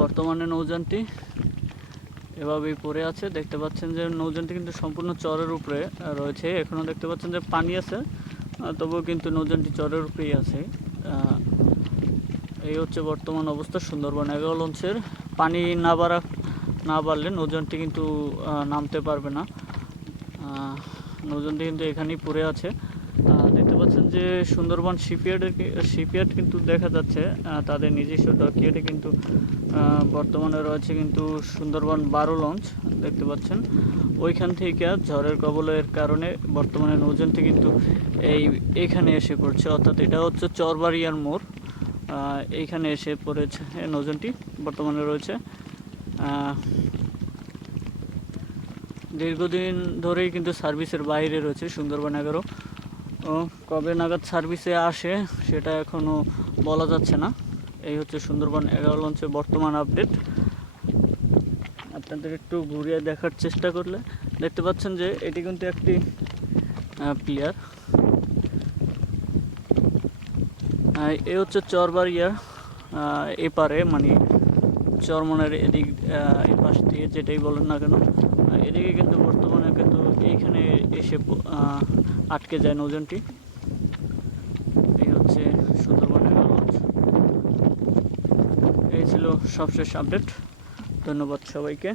বর্তমানে নৌযানটি এভাবেই পড়ে আছে। দেখতে পাচ্ছেন যে নৌযানটি কিন্তু সম্পূর্ণ চরের উপরে রয়েছে। এখনও দেখতে পাচ্ছেন যে পানি আছে তবুও কিন্তু নৌযানটি চরের উপরেই আছে। এই হচ্ছে বর্তমান অবস্থা। সুন্দরবন এগারো লঞ্চের পানি না বাড়া না বাড়লে নৌযানটি কিন্তু নামতে পারবে না। আহ, নৌযানটি কিন্তু এখানেই পড়ে আছে। পাচ্ছেন যে সুন্দরবন শিপইয়ার্ডের শিপইয়ার্ড কিন্তু দেখা যাচ্ছে তাদের নিজস্ব ডকিয়ার্ডে কিন্তু বর্তমানে রয়েছে কিন্তু সুন্দরবন বারো লঞ্চ দেখতে পাচ্ছেন। ওইখান থেকে ঝড়ের কবলের কারণে বর্তমানে নৌযানটি কিন্তু এই, এখানে এসে পড়ছে। অর্থাৎ এটা হচ্ছে চরবাড়িয়ার মোড় এইখানে এসে পড়েছে এই নৌযানটি, বর্তমানে রয়েছে। দীর্ঘদিন ধরেই কিন্তু সার্ভিসের বাইরে রয়েছে সুন্দরবন এগারো। কবে নাগাদ সার্ভিসে আসে সেটা এখনও বলা যাচ্ছে না। এই হচ্ছে সুন্দরবন এগারো লঞ্চের বর্তমান আপডেট। আপনাদের একটু ঘুরিয়ে দেখার চেষ্টা করলে দেখতে পাচ্ছেন যে এটি কিন্তু একটি প্লেয়ার এ হচ্ছে চরবাড়িয়ার আহ, এপারে মানে চরমনের এদিক এই পাশ দিয়ে যেটাই বলেন না কেন। এদিকে কিন্তু বর্তমানে এইখানে এসে আটকে যায় নৌজানটি এই হচ্ছে সুন্দরবনের লঞ্চ এই ছিল সবশেষ আপডেট ধন্যবাদ সবাইকে।